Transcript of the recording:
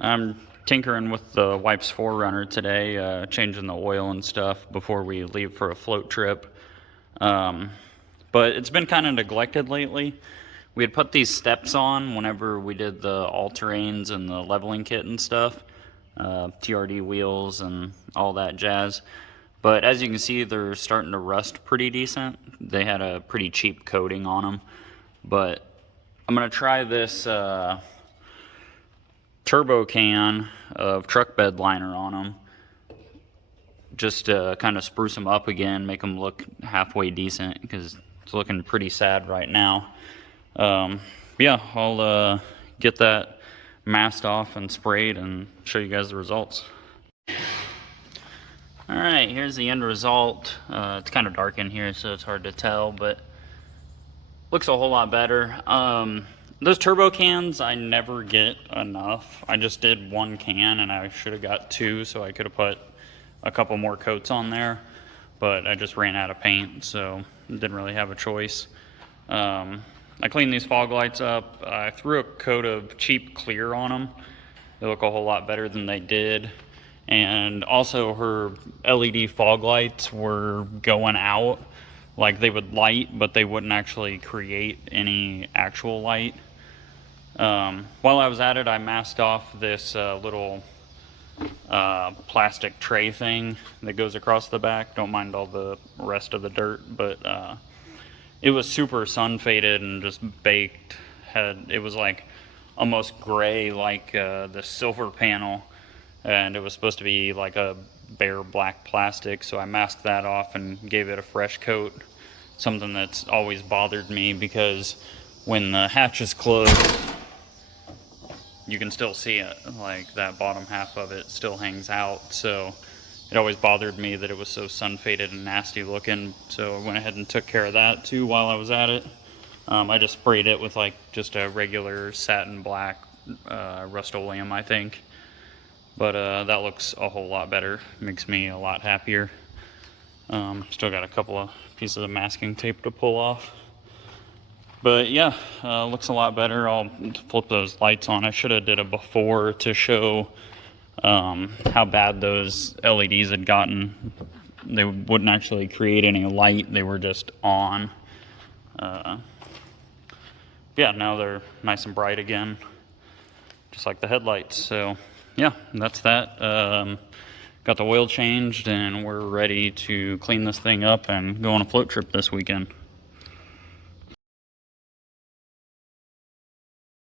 I'm tinkering with the wife's 4runner today, changing the oil and stuff before we leave for a float trip. But it's been kind of neglected lately. We had put these steps on whenever we did the all-terrains and the leveling kit and stuff, TRD wheels and all that jazz. But as you can see, they're starting to rust pretty decent. They had a pretty cheap coating on them. But I'm going to try this turbo can of truck bed liner on them, just to kind of spruce them up again, make them look halfway decent, because it's looking pretty sad right now. Yeah, I'll get that masked off and sprayed and show you guys the results. Alright, here's the end result. It's kind of dark in here, so it's hard to tell, but looks a whole lot better. Those turbo cans, I never get enough. I just did one can and I should have got two, so I could have put a couple more coats on there, but I just ran out of paint, so didn't really have a choice. I cleaned these fog lights up. I threw a coat of cheap clear on them. They look a whole lot better than they did. And also her LED fog lights were going out. Like they would light, but they wouldn't actually create any actual light. While I was at it, I masked off this little plastic tray thing that goes across the back. Don't mind all the rest of the dirt, but it was super sun faded and just baked. It was like almost gray, like the silver panel, and it was supposed to be like a bare black plastic, so I masked that off and gave it a fresh coat. Something that's always bothered me, because when the hatch is closed, you can still see it, like that bottom half of it still hangs out. So it always bothered me that it was so sun faded and nasty looking, so I went ahead and took care of that too while I was at it. I just sprayed it with like just a regular satin black Rust-Oleum, I think, but that looks a whole lot better. Makes me a lot happier. Still got a couple of pieces of masking tape to pull off, but yeah, looks a lot better. I'll flip those lights on. I should have did a before to show how bad those LEDs had gotten. They wouldn't actually create any light, they were just on. Yeah, now they're nice and bright again, just like the headlights. So yeah, that's that. Got the oil changed and we're ready to clean this thing up and go on a float trip this weekend.